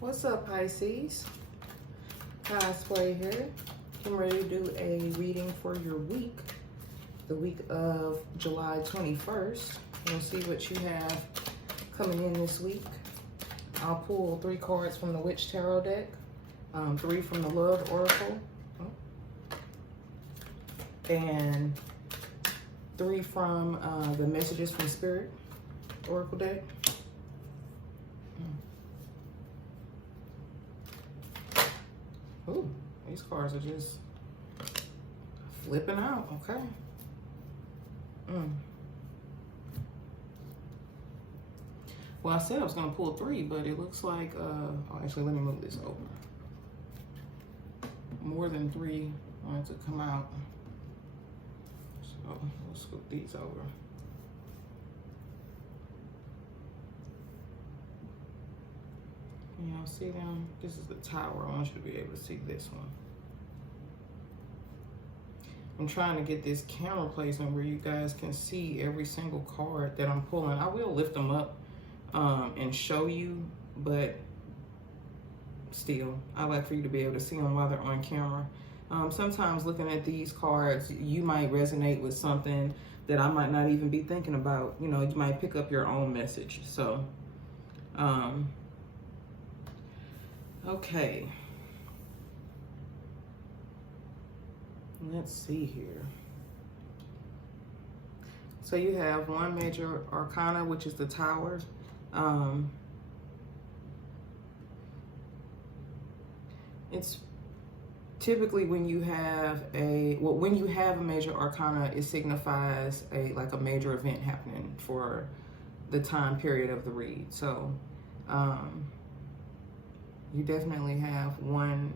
What's up, Pisces? Cosplay here. I'm ready to do a reading for your week, the week of July 21st. We'll see what you have coming in this week. I'll pull 3 cards from the Witch Tarot deck, 3 from the Love Oracle, and 3 from the Messages from Spirit Oracle deck. Ooh, these cards are just flipping out, okay. Well, I said I was gonna pull 3, but it looks like, oh, actually, let me move this over. More than 3 wanted to come out. So we'll scoop these over. Can y'all see them? This is the Tower. I want you to be able to see this one. I'm trying to get this camera placement where you guys can see every single card that I'm pulling. I will lift them up and show you, but still, I like for you to be able to see them while they're on camera. Sometimes looking at these cards, you might resonate with something that I might not even be thinking about. You know, you might pick up your own message. So, okay. Let's see here. So you have 1 major arcana, which is the Tower. It's typically when you have a major arcana, it signifies like a major event happening for the time period of the read. So you definitely have one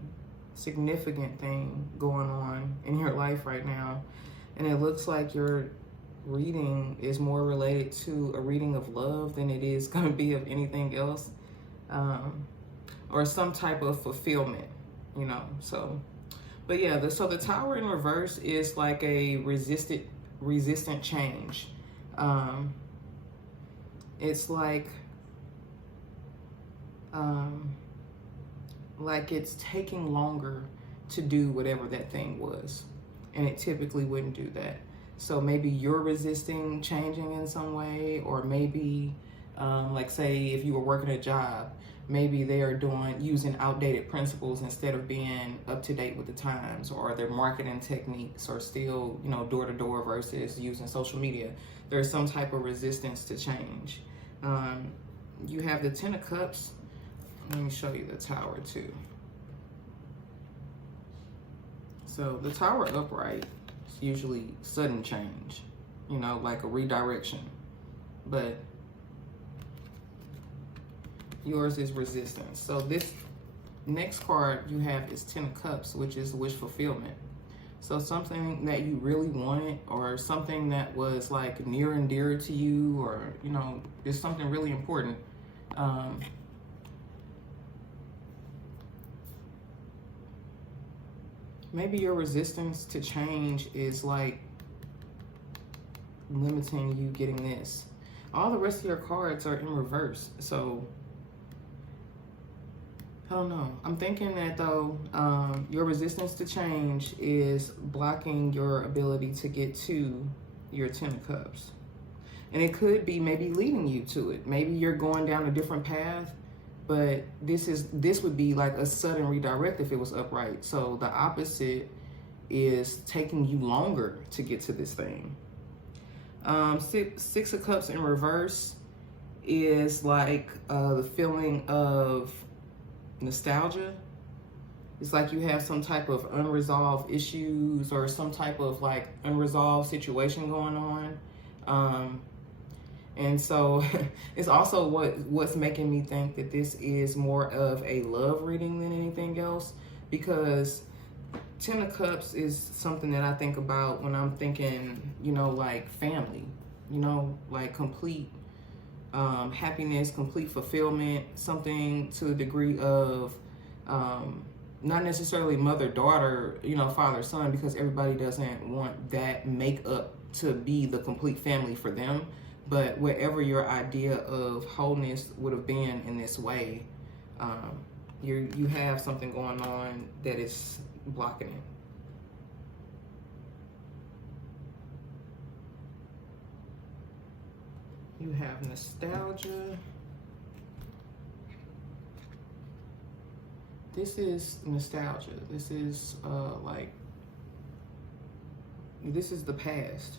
significant thing going on in your life right now, and it looks like your reading is more related to a reading of love than it is going to be of anything else, or some type of fulfillment, you know. So, but yeah, so the Tower in reverse is like a resistant change. It's like it's taking longer to do whatever that thing was, and it typically wouldn't do that. So maybe you're resisting changing in some way, or maybe like say if you were working a job, maybe they are using outdated principles instead of being up to date with the times, or their marketing techniques are still, you know, door to door versus using social media. There's some type of resistance to change. You have the 10 of Cups. Let me show you the Tower too. So the Tower upright is usually sudden change, you know, like a redirection. But yours is resistance. So this next card you have is 10 of Cups, which is wish fulfillment. So something that you really wanted, or something that was like near and dear to you, or, you know, is something really important. Maybe your resistance to change is like limiting you getting this. All the rest of your cards are in reverse. So, I don't know. I'm thinking that though, your resistance to change is blocking your ability to get to your 10 of Cups. And it could be maybe leading you to it. Maybe you're going down a different path, but this would be like a sudden redirect if it was upright. So the opposite is taking you longer to get to this thing. 6 of Cups in reverse is like the feeling of nostalgia. It's like you have some type of unresolved issues, or some type of like unresolved situation going on. And so it's also what's making me think that this is more of a love reading than anything else, because 10 of Cups is something that I think about when I'm thinking, you know, like family, you know, like complete happiness, complete fulfillment, something to the degree of not necessarily mother-daughter, you know, father-son, because everybody doesn't want that makeup to be the complete family for them. But whatever your idea of wholeness would have been in this way, You have something going on that is blocking it. You have nostalgia. This is nostalgia. This is this is the past.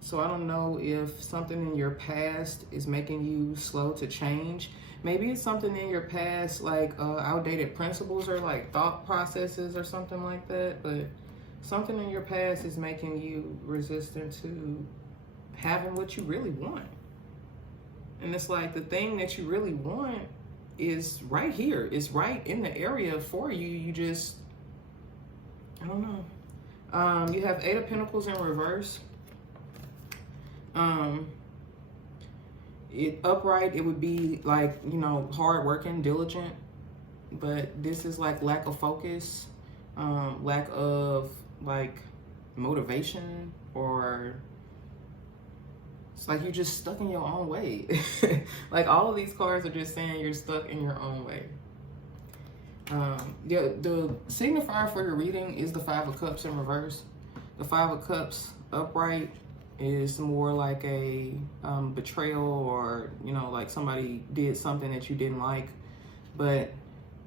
So I don't know if something in your past is making you slow to change. Maybe it's something in your past, like outdated principles or like thought processes or something like that. But something in your past is making you resistant to having what you really want. And it's like the thing that you really want is right here. It's right in the area for you. You just, I don't know. You have Eight of Pentacles in reverse. Upright, it would be like, you know, hard working, diligent. But this is like lack of focus, lack of like motivation, or it's like you're just stuck in your own way. Like all of these cards are just saying you're stuck in your own way. The signifier for your reading is the Five of Cups in reverse. The Five of Cups upright is more like a betrayal, or, you know, like somebody did something that you didn't like. But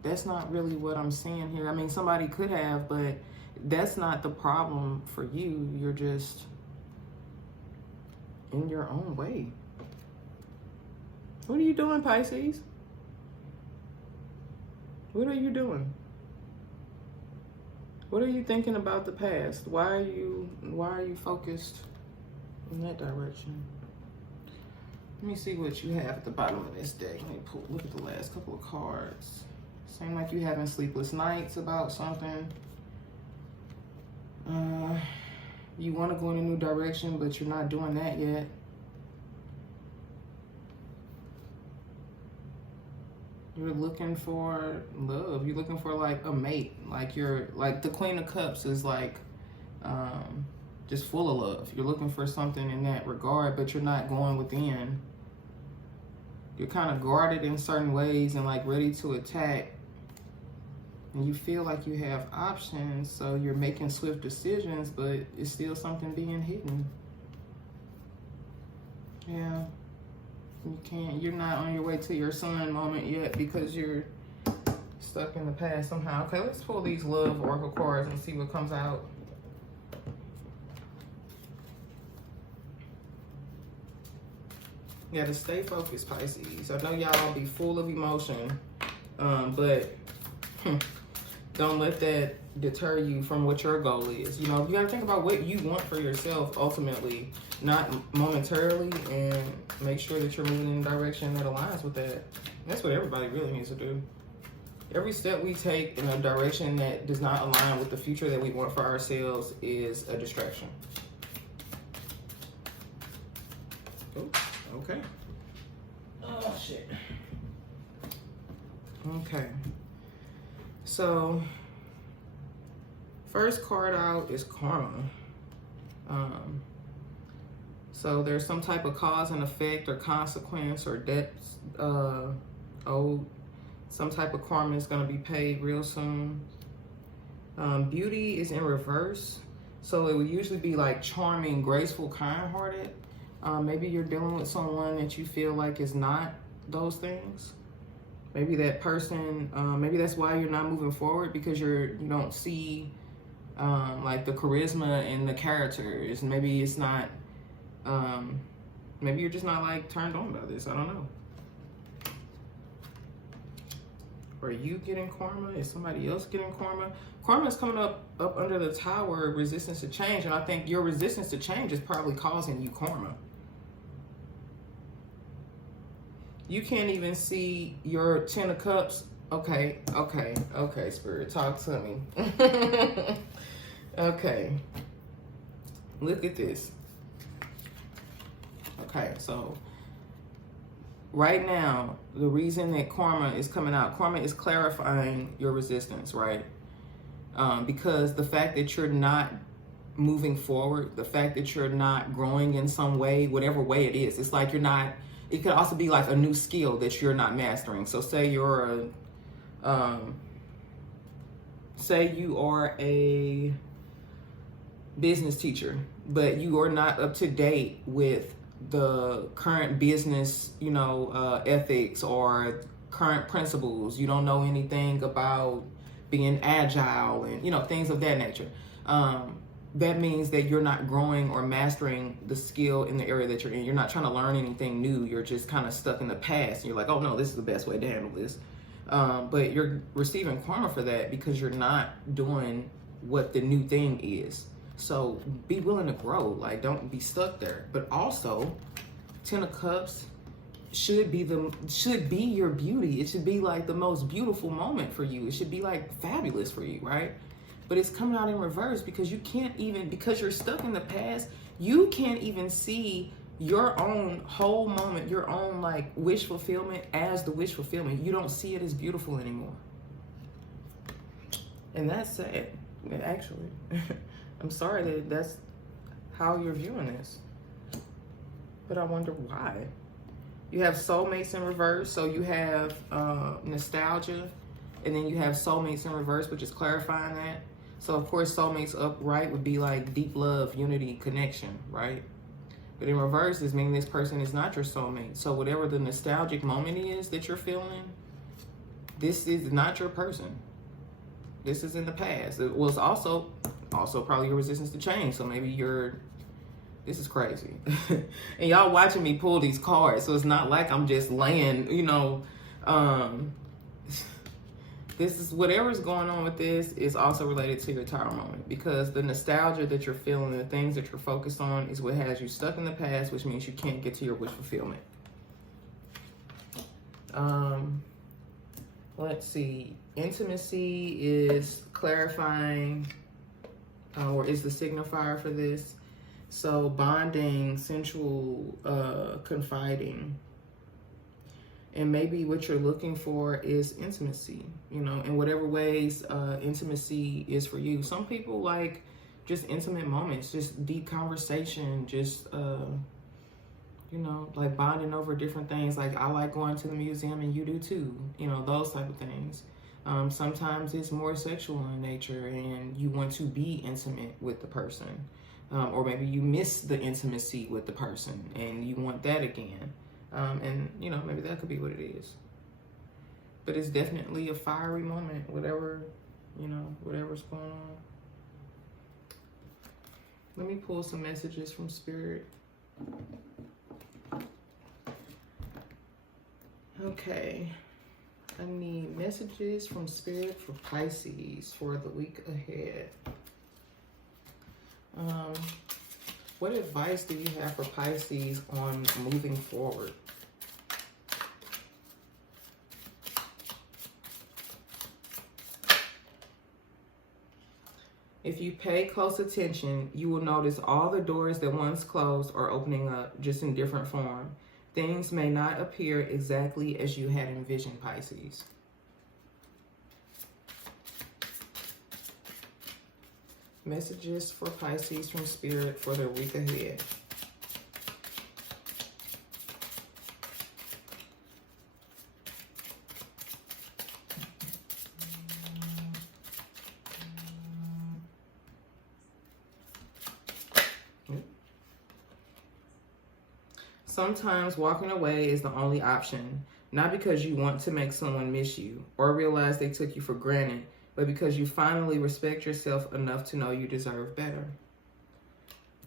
that's not really what I'm seeing here. I mean, somebody could have, but that's not the problem for you. You're just in your own way. What are you doing, Pisces? What are you doing? What are you thinking about the past? Why are you focused in that direction? Let me see what you have at the bottom of this deck. Let me look at the last couple of cards. Seems like you're having sleepless nights about something. You want to go in a new direction, but you're not doing that yet. You're looking for love. You're looking for like a mate. Like you're like the Queen of Cups is like just full of love. You're looking for something in that regard, but you're not going within. You're kind of guarded in certain ways and like ready to attack. And you feel like you have options, so you're making swift decisions, but it's still something being hidden. Yeah. You're not on your way to your sun moment yet because you're stuck in the past somehow. Okay, let's pull these love oracle cards and see what comes out. You gotta stay focused, Pisces. I know y'all be full of emotion, but don't let that deter you from what your goal is. You know, you gotta think about what you want for yourself ultimately, not momentarily, and make sure that you're moving in a direction that aligns with that. That's what everybody really needs to do. Every step we take in a direction that does not align with the future that we want for ourselves is a distraction. Oh, okay. Oh, shit. Okay. So, first card out is karma. So there's some type of cause and effect or consequence or debts owed. Some type of karma is going to be paid real soon. Beauty is in reverse. So it would usually be like charming, graceful, kind-hearted. Maybe you're dealing with someone that you feel like is not those things. Maybe that person, maybe that's why you're not moving forward, because you don't see like the charisma and the character. Maybe it's not, maybe you're just not like turned on by this. I don't know. Are you getting karma? Is somebody else getting karma? Karma is coming up under the tower, resistance to change. And I think your resistance to change is probably causing you karma. You can't even see your 10 of Cups. Okay, Spirit, talk to me. Okay, look at this. Okay, so right now, the reason that karma is coming out, karma is clarifying your resistance, right? Because the fact that you're not moving forward, the fact that you're not growing in some way, whatever way it is, it's like you're not, it could also be like a new skill that you're not mastering. So say you're Say you are a business teacher, but you are not up to date with the current business, ethics or current principles. You don't know anything about being agile and, things of that nature. That means that you're not growing or mastering the skill in the area that you're in. You're not trying to learn anything new. You're just kind of stuck in the past. And you're like, oh no, this is the best way to handle this. But you're receiving karma for that because you're not doing what the new thing is. So be willing to grow. Like, don't be stuck there. But also, Ten of Cups should be your beauty. It should be like the most beautiful moment for you. It should be like fabulous for you, right? But it's coming out in reverse because because you're stuck in the past, you can't even see your own whole moment, your own like wish fulfillment as the wish fulfillment. You don't see it as beautiful anymore. And that's sad, actually. I'm sorry that that's how you're viewing this. But I wonder why. You have soulmates in reverse. So you have nostalgia, and then you have soulmates in reverse, which is clarifying that. So of course, soulmates upright would be like deep love, unity, connection, right? But in reverse is meaning this person is not your soulmate. So whatever the nostalgic moment is that you're feeling, this is not your person. This is in the past. It was also probably your resistance to change. So maybe this is crazy. And y'all watching me pull these cards. So it's not like I'm just laying, this is whatever's going on with this is also related to your tower moment, because the nostalgia that you're feeling, the things that you're focused on is what has you stuck in the past, which means you can't get to your wish fulfillment. Let's see. Intimacy is clarifying, or is the signifier for this. So bonding, sensual, confiding. And maybe what you're looking for is intimacy, in whatever ways intimacy is for you. Some people like just intimate moments, just deep conversation, just, like bonding over different things. Like I like going to the museum and you do too, those type of things. Sometimes it's more sexual in nature and you want to be intimate with the person. Or maybe you miss the intimacy with the person and you want that again. And maybe that could be what it is. But it's definitely a fiery moment, whatever's going on. Let me pull some messages from Spirit. Okay. I need messages from Spirit for Pisces for the week ahead. What advice do you have for Pisces on moving forward? If you pay close attention, you will notice all the doors that once closed are opening up, just in different form. Things may not appear exactly as you had envisioned, Pisces. Messages for Pisces from Spirit for the week ahead. Sometimes walking away is the only option, not because you want to make someone miss you or realize they took you for granted, but because you finally respect yourself enough to know you deserve better.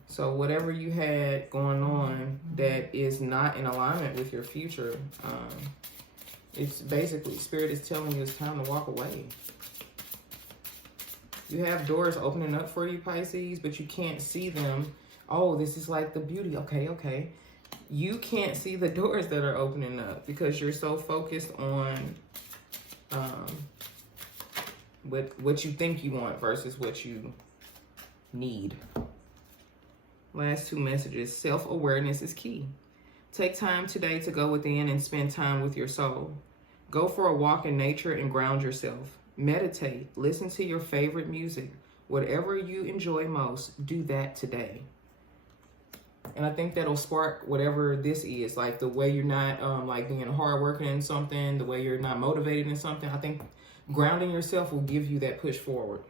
So whatever you had going on that is not in alignment with your future, it's basically, Spirit is telling you it's time to walk away. You have doors opening up for you, Pisces, but you can't see them. Oh, this is like the beauty. Okay. You can't see the doors that are opening up because you're so focused on what you think you want versus what you need. Last two messages. Self-awareness is key. Take time today to go within and spend time with your soul. Go for a walk in nature and ground yourself. Meditate. Listen to your favorite music. Whatever you enjoy most, do that today. And I think that'll spark whatever this is. Like the way you're not like being hard working in something, the way you're not motivated in something. I think Grounding yourself will give you that push forward.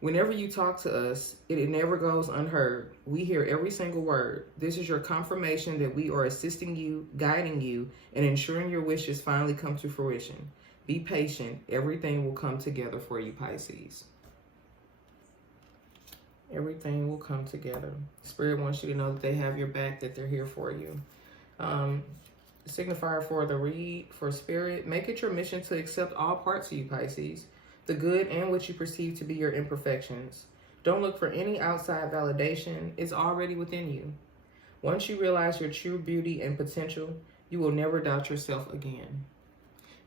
Whenever you talk to us, it never goes unheard. We hear every single word. This is your confirmation that we are assisting you, guiding you, and ensuring your wishes finally come to fruition. Be patient. Everything will come together for you, Pisces. Everything will come together. Spirit wants you to know that they have your back, that they're here for you. Signifier for the read for Spirit. Make it your mission to accept all parts of you, Pisces. The good and what you perceive to be your imperfections. Don't look for any outside validation. It's already within you. Once you realize your true beauty and potential, you will never doubt yourself again.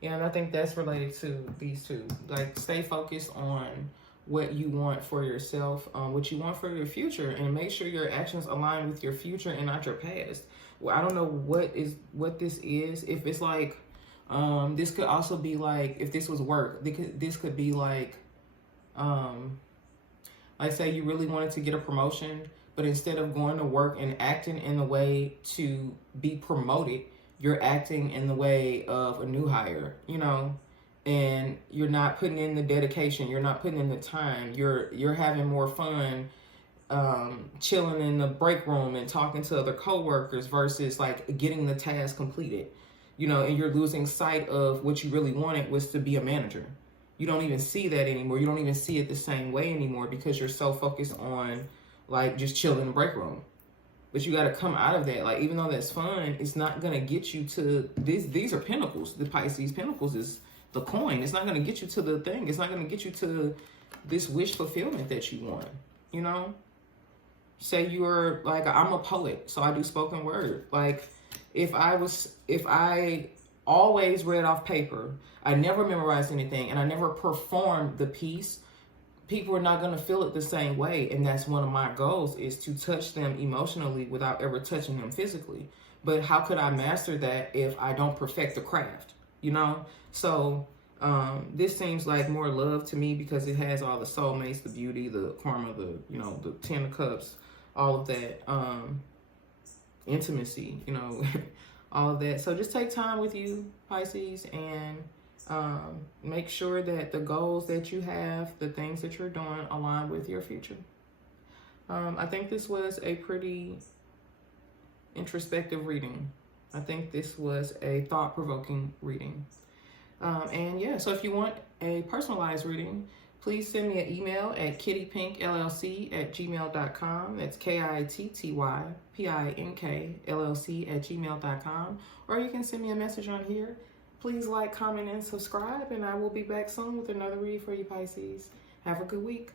Yeah, and I think that's related to these two. Like, stay focused on what you want for yourself, what you want for your future, and make sure your actions align with your future and not your past. Well, I don't know what this is. If it's like, this could also be like, if this was work, this could be like say you really wanted to get a promotion, but instead of going to work and acting in the way to be promoted, you're acting in the way of a new hire, you know, and you're not putting in the dedication, you're not putting in the time, you're having more fun chilling in the break room and talking to other coworkers versus like getting the task completed. You know, and you're losing sight of what you really wanted was to be a manager. You don't even see that anymore. You don't even see it the same way anymore because you're so focused on like just chilling in the break room. But you got to come out of that. Like, even though that's fun, it's not going to get you to this. These are pinnacles. The Pisces pinnacles is the coin. It's not going to get you to the thing. It's not going to get you to this wish fulfillment that you want, you know? Say you're like, I'm a poet, so I do spoken word. Like, if I always read off paper, I never memorized anything, and I never performed the piece, people are not going to feel it the same way. And that's one of my goals, is to touch them emotionally without ever touching them physically. But how could I master that if I don't perfect the craft, you know? So this seems like more love to me because it has all the soulmates, the beauty, the karma, the, you know, the 10 of cups, all of that. Intimacy, you know, all of that. So just take time with you, Pisces, and make sure that the goals that you have, the things that you're doing, align with your future. I think this was a pretty introspective reading. I think this was a thought-provoking reading. And yeah, so if you want a personalized reading, please send me an email at kittypinkllc@gmail.com. That's kittypinkllc@gmail.com. Or you can send me a message on here. Please like, comment, and subscribe, and I will be back soon with another read for you, Pisces. Have a good week.